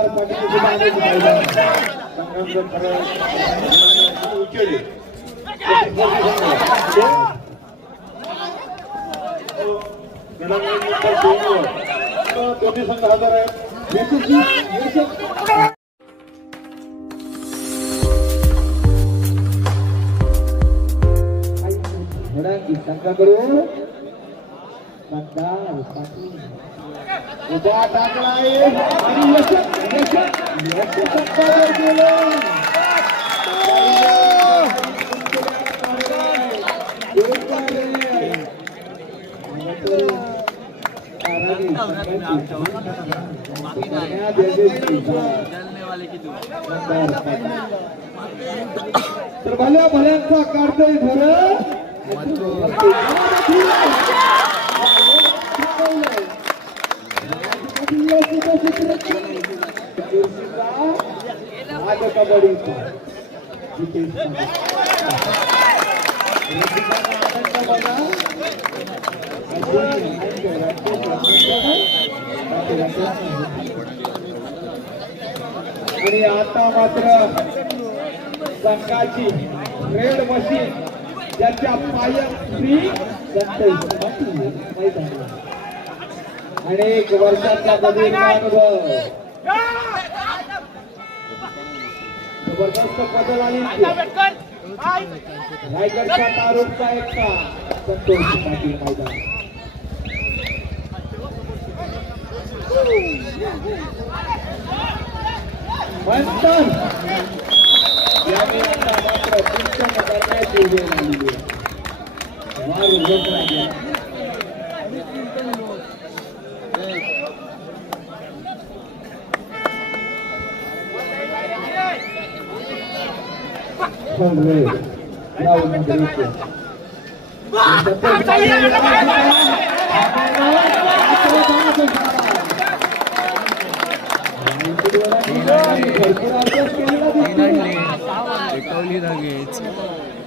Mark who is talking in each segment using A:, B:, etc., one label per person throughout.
A: मतदार पाटील सुद्धा अनेक मैदान संघाचं खरं उचलले दोन्ही संघ हजर आहेत यशस्वी यशस्वी घोडाची संघाकडून मतदार पाटील उभा टाकला आहे आणि यशक यशक यशस्वी संघावर गेलं तर भल्या भल्यांचा काढतोय घर आज कबड्डीचा जितेश आनंद बघा आणि आता मात्र संघाची रेड मशीन ज्याच्या पायात श्री संतोष पाटील मैदानावर. अनेक वर्षाचा बदल अनुभव? जबरदस्त बदल आणि रायगडच्या तारुणचा एकटा संतोष पाटील मैदान. मंथन मात्र पिंचन करण्याची वेळ आलेली आहे. दिसतोय.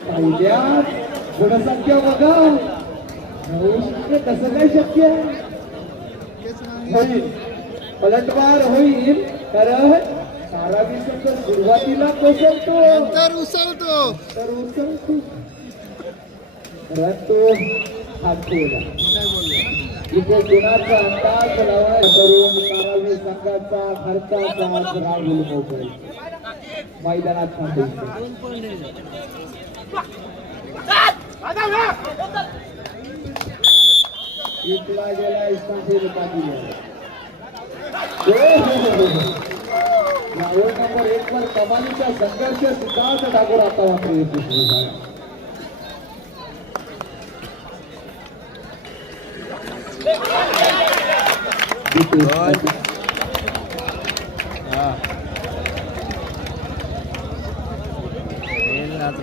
A: पहिल्यात गुणसंख्या बघा कसं काय शक्य होईल पलटवार होईल कारण धारावी संघ सुरुवातीला कोसळतो.
B: तर उसळतो.
A: तर परंतु इथे गुणाचा अंदाज लावणं करून संघाचा खर्चाचा राहुल मोकळे. मैदानात थांबवतो इथला गेला पाटील. यावर नंबर एक वर कमालीचा संघर्ष सिद्धार्थ ठाकूर आता मात्र यशस्वी झाला.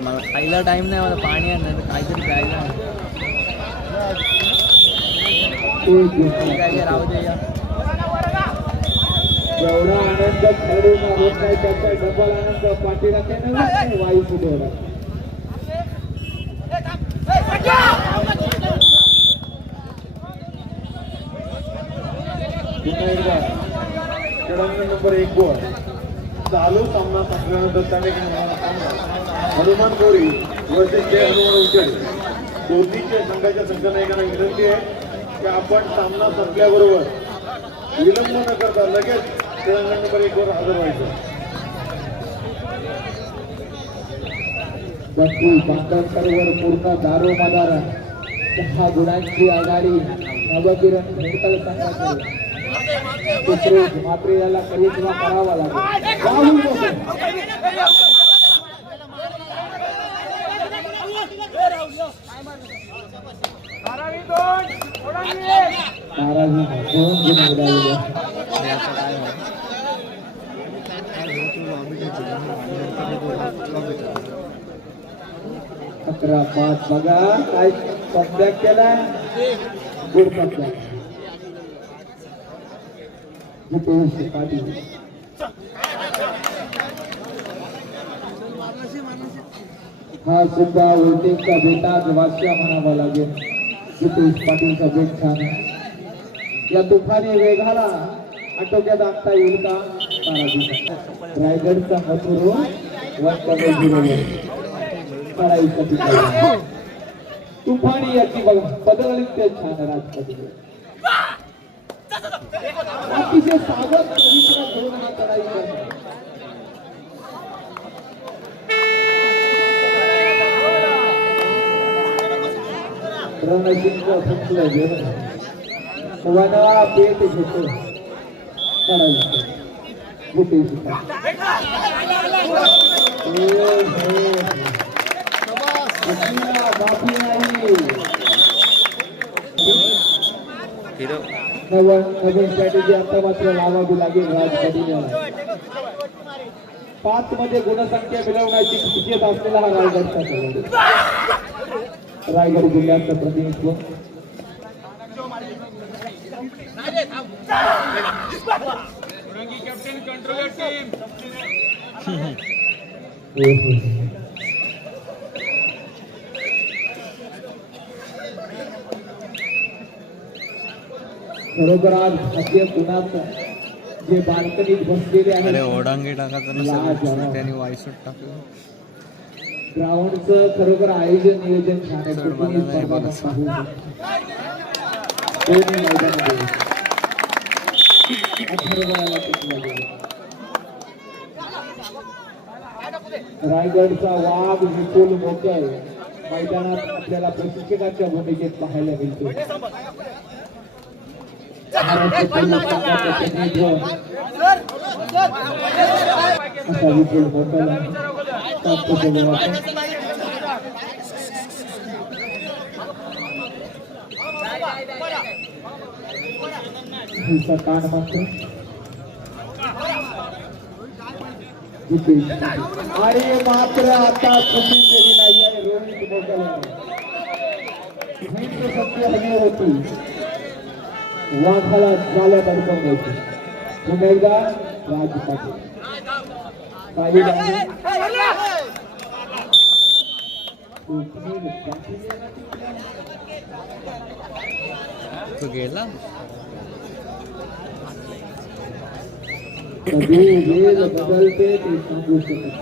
B: मला खायला टाइम नाही मला पाणी आणणार तर काहीतरी प्यायला राहू दे या.
A: एवढा आनंद खेळून होत नाही त्याचा डबल आनंद पाठीला वायू फुटवला पुन्हा एकदा षडंग नंबर एक गोल. चालू सामना संपल्यानंतर त्याने हनुमान गौरी वर्सेस जय हनुमान उचल दोन्हीच्या संघाच्या संघनायकांना विनंती आहे की आपण सामना संपल्याबरोबर विलंब न करता लगेच
C: क्रीडांगण नंबर एक वर हजर व्हायचं.
A: पूर्ण दारोमदार सहा गुणांची आघाडी. नवकिरण मेडिकल संघाकडे मात्र याला करिश्मा करावा लागेल राहुल मोठे ताराजी दोन गुण उडालेले
B: आता काय
A: अकरा पाच बघा काय कमबॅक केला गुड कमबॅक जितेश पाटील हा सुद्धा उलटेचा बेटा वाक्य म्हणावा लागेल. जितेश पाटीलचा बेट छान या तुफानी वेगाला आटोक्यात आणता येईल का? रायगडचा मथुर तुफानी याची बघा बदलली ते छान राजपती. अतिशय सावध पवित्र घेऊन हा लढाई करणार. रणजिंग फुटलं गेलं सवाना पेट घेतो. बापी नाही नवीन स्ट्रॅटेजी आता मात्र लावावी लागेल राजकडीने पाच मध्ये गुणसंख्या मिळवण्याची असलेला हा खेळाडू रायगड जिल्ह्याचं प्रतिनिधित्व. खरोखर आज भारतीय कुणाचं जे बाल्कनीत बसलेले
B: अरे
A: आहेत
B: ओढांगे टाकायचं नसेल. त्यांनी वायसूट टाकलं
A: ग्राउंडचं खरोखर आयोजन नियोजन छान आहे
B: चढ
A: कुठलीही
B: बांधा नाही
A: स्पर्धा
B: बरं.
A: पाहू शकतो. दोन्ही मैदानामध्ये. अथर्वयाला टिकलं गेलं. रायगडचा वाघ विपुल मोकळ मैदानात आपल्याला प्रशिक्षकाच्या भूमिकेत पाहायला मिळतो असा विपुल मोकळ प्राप्त केलेला आहे. हिचा ताण मात्र जितेश पाटील. आणि मात्र आता चुकी केली नाही आहे रोहित मोकल हिंद सत्य हवी होती वाघाला जाल्या दडकून द्यायची पुन्हा एकदा राज पाटील काही नाही सुनील पाटील
B: तो गेला.
A: बदलते ते सांगू शकत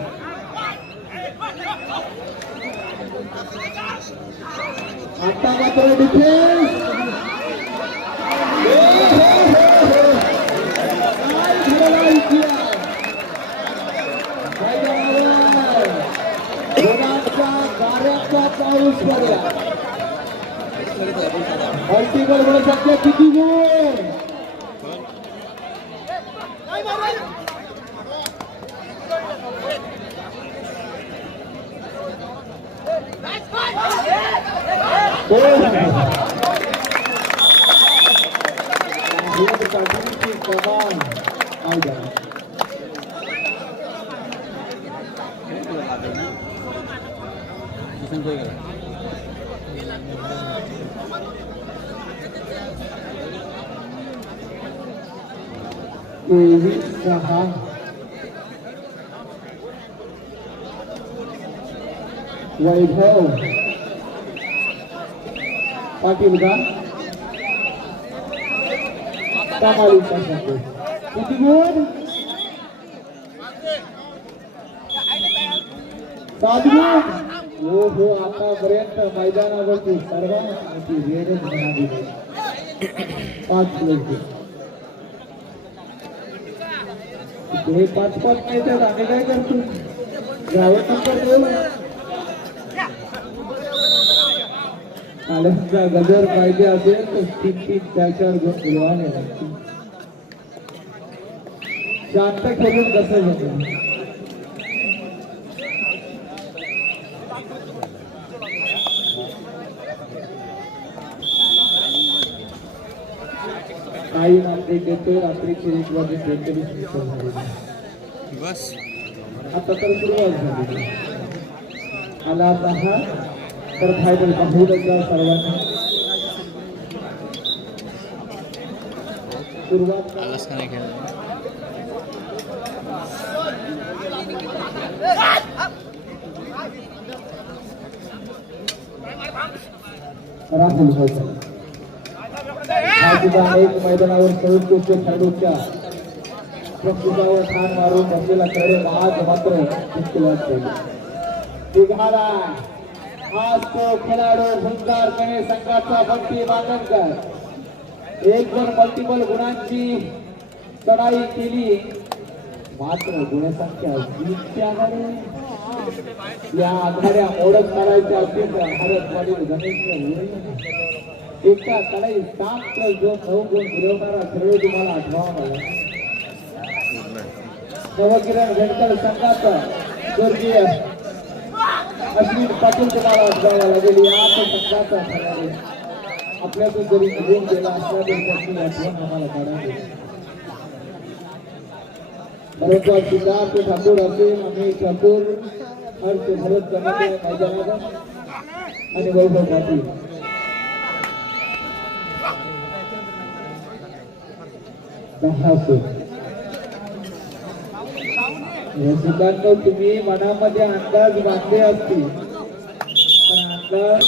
A: आता मात्र डिफेन्स पाऊस पडला मल्टिपल गुणसंख्या किती गुण पाटीलची कमान काय झालं तेवीस सहा वैभव पाटील का कमालीचा संदेश किती गुण सात गुण हो हो आतापर्यंत मैदानावरती सर्वांना माहिती वेळच मिळाली पाच लोक. हे पाच पाच मिळतात आम्ही काय करतो? ड्रायव्हर नंबर देऊ आल्याचा गजर पाहिजे असेल तर तीन तीन चार चार गुण मिळवावे शांत खेळून कसं जमेल काही अपडेट देतोय रात्रीचे एक वाजे बेचाळीस मिनिटं झालेली
B: बस।
A: आता तर सुरुवात झाली आला दहा तर फायनल पाहू द्या सर्वांना सुरुवात
B: आलास का नाही खेळला
A: राहुल होता हा सुद्धा मैदानावर सर्वोत्कृष्ट खेळाडूच्या. प्रस्तुतावर ठाण मारून बसलेला खेळ आज मात्र मुश्किलात निघाला. आज तो खेळाडू हुंकारपणे संघाचा भक्ती बांधणकर एक जण मल्टिपल गुणांची चढाई केली मात्र गुणसंख्या वीसच्या या आघाड्या ओळख करायच्या असतील तर भारत मधील गणेश एका कडाई सात प्लस दोन नऊ गुण मिळवणारा खेळू तुम्हाला आठवावा लागला. नवकिरण भेटकर संघाचा स्वर्गीय अश्विन पाटील तुम्हाला आठवावा लागेल. या संघाचा खेळाडू आपल्यातून जरी निघून गेला असला तरी त्याची आठवण आम्हाला काढावी परंतु आज सिद्धार्थ ठाकूर असेल अमित ठाकूर हर्ष भरत कमाटे मैदानावर आणि वैभव पाटील. दहा सुट रसिकांनो तुम्ही मनामध्ये अंदाज बांधले असतील. पण अंदाज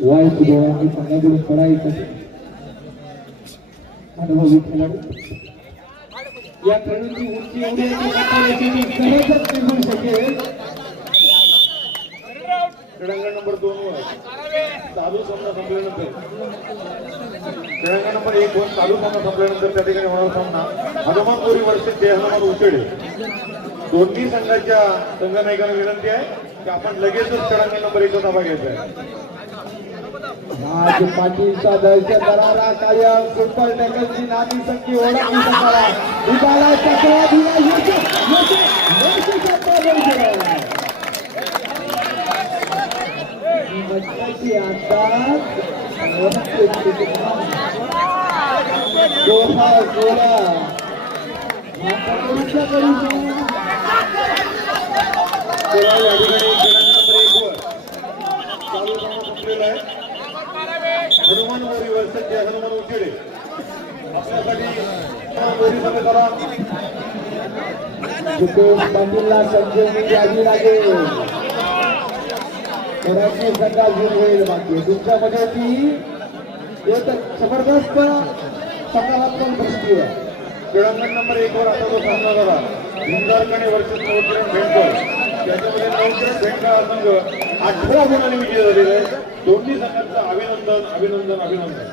A: वाईट देवांनी संघाकडून पडाई अनुभवी खेळाडू. या खेळाडूची उंची एवढी शकेल.
C: क्रीडांगण नंबर दोन वर. चालू सामना संपल्यानंतर. क्रीडांगण नंबर एक वर चालू सामना संपल्यानंतर त्या ठिकाणी होणार सामना. हनुमान गोरी वर्षे ते हनुमान उचेडे. दोन्ही संघाच्या संघनायकांना विनंती आहे की आपण लगेचच क्रीडांगण नंबर एक वर धाबा घ्यायचा आहे.
A: आज पाटीलचा दहशत दरारा कार्य सुपर टॅकलची नामी संख्या ओळखली सकाळा उदाला चक्रा दिला योग्य योग्य योग्य चक्रा बरोबर. ही मच्छाची अंदाज गोहा गोला आता करूच्या करूच्या
C: तेव्हा या ठिकाणी क्रीडांगण नंबर एक वर चालू सामना संपलेला आहे हनुमान गोरी वर्षे हनुमान उचेडे आपल्यासाठी
A: लागेल. मराठी संघात गुण होईल बाकी. तुमच्यामध्ये ती एक जबरदस्त सकारात्मक दृष्टी आहे.
C: क्रीडांगण नंबर एक वर आता तो सामना झाला हिंदारकडे वर्षित नवकिरण त्याच्यामध्ये नवकिरण संघ अठरा गुणांनी विजय झालेला आहे दोन्ही संघांचं अभिनंदन अभिनंदन अभिनंदन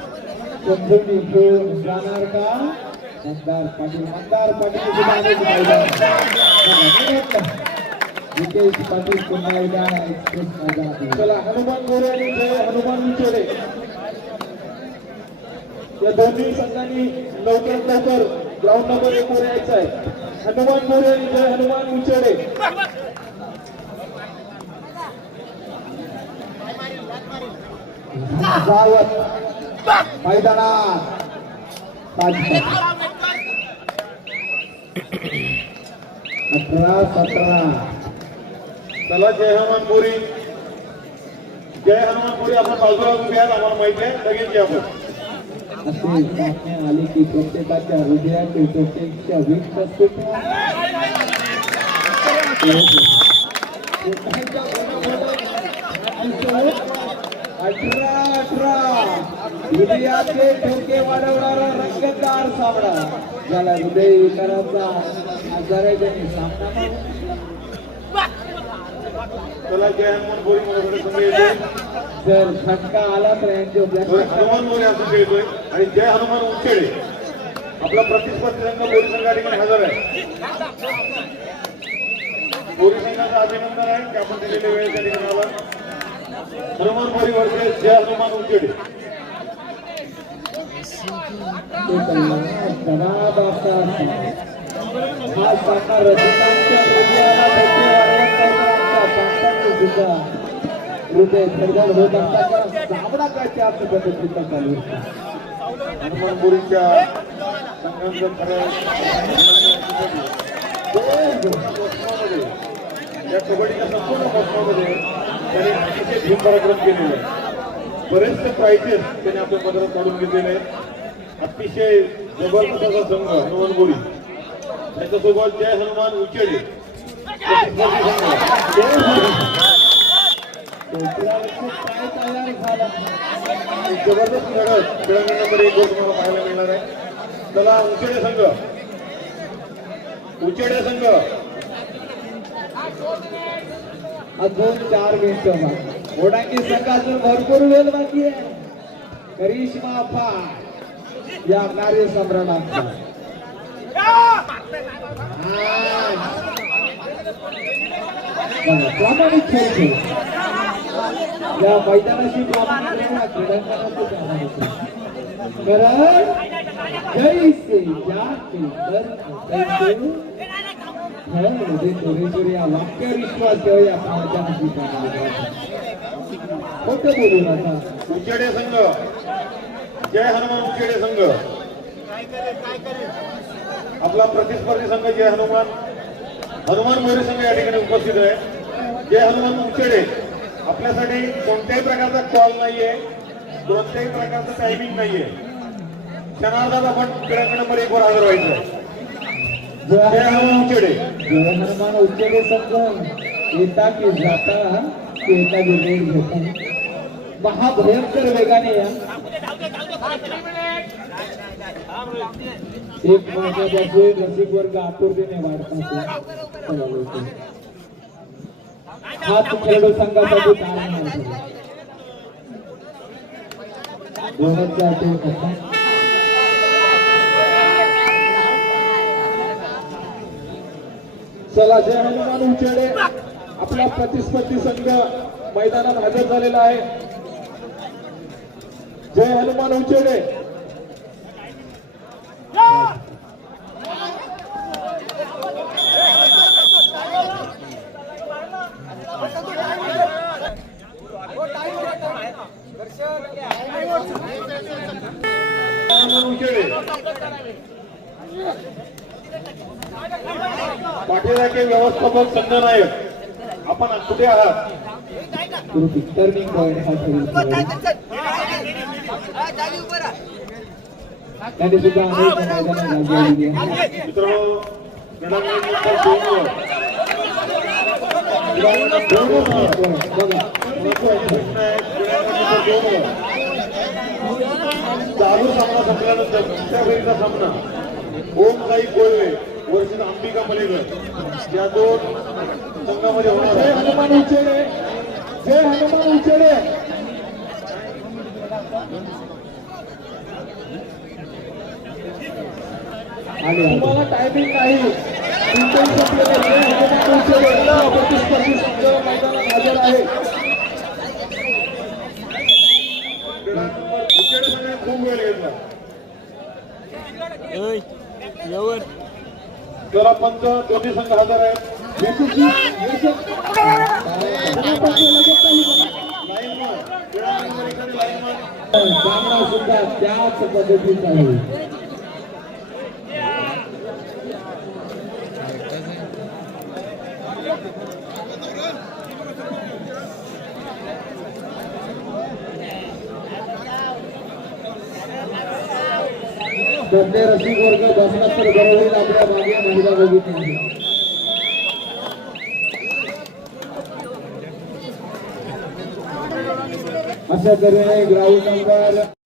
A: समजून जाणार का आमदार पाटील आमदार पाटील सुद्धा पाटील पुन्हा एकदा एक्सप्रेस
C: चला हनुमान गोरे आणि जय हनुमान. विचोडे या दोन्ही संघांनी लवकरात लवकर ग्राउंड नंबर एक वर यायचं आहे हनुमान गोरे आणि जय हनुमान विचोडे
A: जावत मैदानात अठरा सतरा.
C: चला जय हनुमान गोरी जय हनुमान गोरी आपण बाजूला उभे आहात आम्हाला माहिती आहे. लगेच घ्या आपण.
A: असे बातम्या आली की प्रत्येकाच्या हृदयाचे प्रत्येकच्या वीस अठरा अठरा हृदयाचे ठोके वाढवणारा रंगतदार सामना. ज्याला हृदय विकाराचा आजार आहे त्यांनी सामना मारला.
C: चला जय हनुमान गोरी मला संघ
A: जर खटका आला तर यांचे
C: हनुमान मोरे असं खेळतोय आणि जय हनुमान उच्चेडे आपला प्रतिस्पर्धी संघ बोरी संघ या ठिकाणी हजर आहे. बोरी संघाचं अभिनंदन आहे की आपण दिलेल्या वेळेस या ठिकाणी आला हनुमान मोरी वर्सेस जय हनुमान उच्चेडे
A: हृदय धडधड होत असताना सामना काय त्या चालू
C: हनुमान या कबड्डीच्या संपूर्ण मोसमामध्ये त्यांनी अतिशय भीम पराक्रम केलेले आहे बरेचसे प्राइजेस त्यांनी आपल्या पदरात काढून घेतलेले आहेत. अतिशय जबरदस्त असा संघ हनुमान बोरी. त्याच्यासोबत जय हनुमान उचेडे. जबरदस्त लढत खेळाडू एक गोष्ट तुम्हाला पाहायला मिळणार आहे. चला उचेडे संघ. उचेडे संघ.
A: अजून चार मिनिट बाकी संघ अजून भरपूर वेळ बाकी आहे. करिश्मा फाय या नारी सम्राटांचा प्रामाणिक खेळ खेळ. या मैदानाशी प्रामाणिक कारण जैसे जाते खेळामध्ये या वाक्य विश्वास या मैदानाशी प्रामाणिक खोटं बोलू नका.
C: संघ. जय हनुमान उचेडे संघ. आपला प्रतिस्पर्धी संघ जय हनुमान. हनुमान मोरे संघ या ठिकाणी उपस्थित आहे. जय हनुमान उचेडे. आपल्यासाठी कोणत्याही प्रकारचा कॉल नाहीये. कोणत्याही प्रकारचं टायमिंग नाहीये. क्षणार्धात आपण क्रीडांगण नंबर एक वर हजर व्हायचं जय हनुमान उचेडे.
A: जय हनुमान उच्चले संघ. येता की जाता की एका वेळ घेता. महाभयंकर वेगाने या. एक महिन्यापासून रसिक वर्ग आतुरतेने वाढतात हा खेळाडू संघासाठी कारण आहे. दोनच जाते कसा चला जय हनुमान उचेडे. आपला प्रतिस्पर्धी संघ मैदानात हजर झालेला आहे. जय हनुमान उचेडे.
C: पाठीराखे व्यवस्थापक संघनायक. आपण कुठे आहात?
A: टर्निंग पॉइंट हा खेळ खेळाडू. त्यांनी सुद्धा अनेक मैदानात गाजवलेली आहे
C: मित्रांनो चालू सामना संपल्यानंतर दुसऱ्या फेरीचा सामना कोळवे अंबिका पलीकर या दोन संघामध्ये होणार
A: जय
C: आहे
A: हनुमान उचेडे. जय हनुमान उचेडे. तुम्हाला टायमिंग नाही. प्रतिस्पर्धी संघ मैदानात हजर आहे.
C: खूप वेळ घेतला जरा पंच दोन्ही संघ हजर आहेत.
A: सुद्धा त्याच पद्धतीचा आहे. बसला आपल्या मागे महिला बघितली अशा तऱ्हेने ग्राउंड नंबर